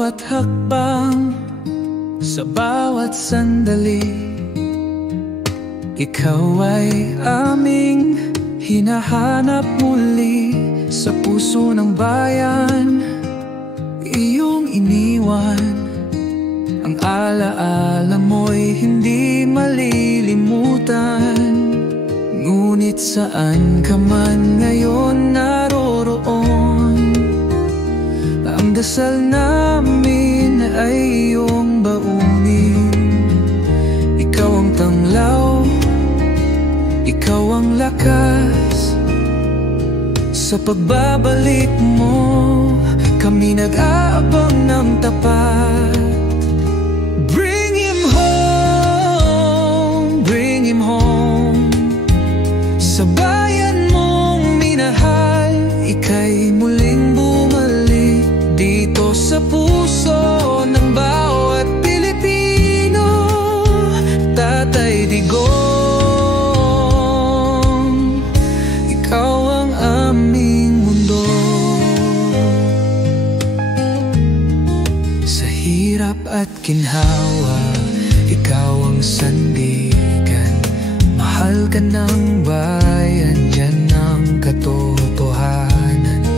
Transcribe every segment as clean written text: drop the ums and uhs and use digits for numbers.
bawat hakbang, sa bawat sandali, ikaw ay aming hinahanap muli. Sa puso ng bayan, iyong iniwan. Ang alaala mo'y hindi malilimutan. Ngunit saan ka man ngayon naroroon, ang dasal namin ay iyong baunin. Ikaw ang tanglaw, ikaw ang lakas. Sa pagbabalik mo, kami nag-aabang ng tapat. Bring him home, bring him home. Sa bayan mong minahal, ika'y muling bumalik dito sa puso ng bawat Pilipino. Tatay Digong, ikaw ang aming mundo. Sa hirap at ginhawa, ikaw ang sandigan. Mahal ka ng bayan, yan ang katotohanan.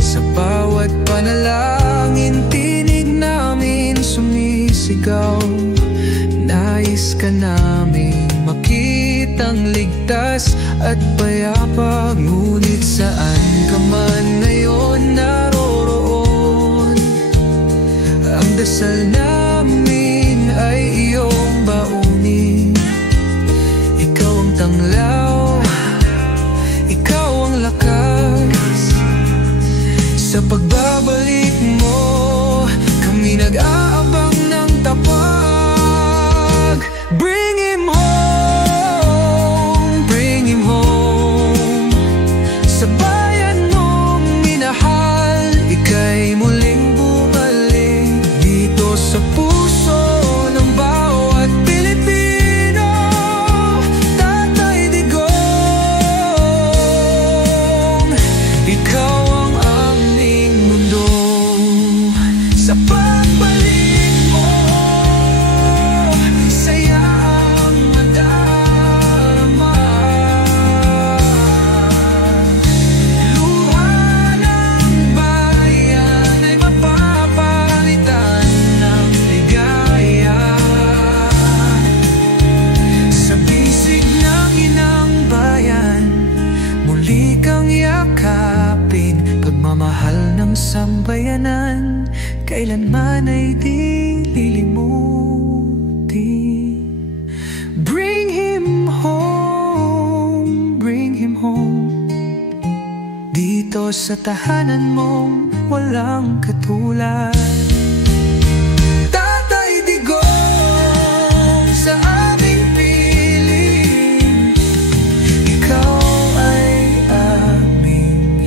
Sa bawat panalangin, tinig namin sumisigaw. Nais ka namin makitang ligtas at payapa. Ngunit saan ka man ngayon naroroon, ang dasal namin ay iyong baunin. Ikaw ang tanglaw, ikaw ang lakas. Sa pagbabalik mo, kami nag-aabang ng tapag. Bring him home, bring him home. Sa bayan mong minahal, ika'y muling bumalik dito sa puso ng bawat Pilipino. Tatay Digong, ikaw ang aming mundo. Sa pagbalik mo, saya ang madarama. Luha ng bayan ay mapapalitan ng ligaya. Sa bisig ng inang bayan, muli kang yakapin. Pagmamahal ng sambayanan, kailanman ay di lilimutin. Bring him home, bring him home. Dito sa tahanan mong walang katulad. Tatay Digong, sa aming piling, ikaw ay aming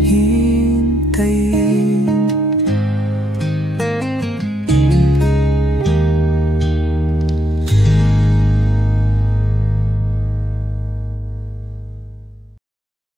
hintayin.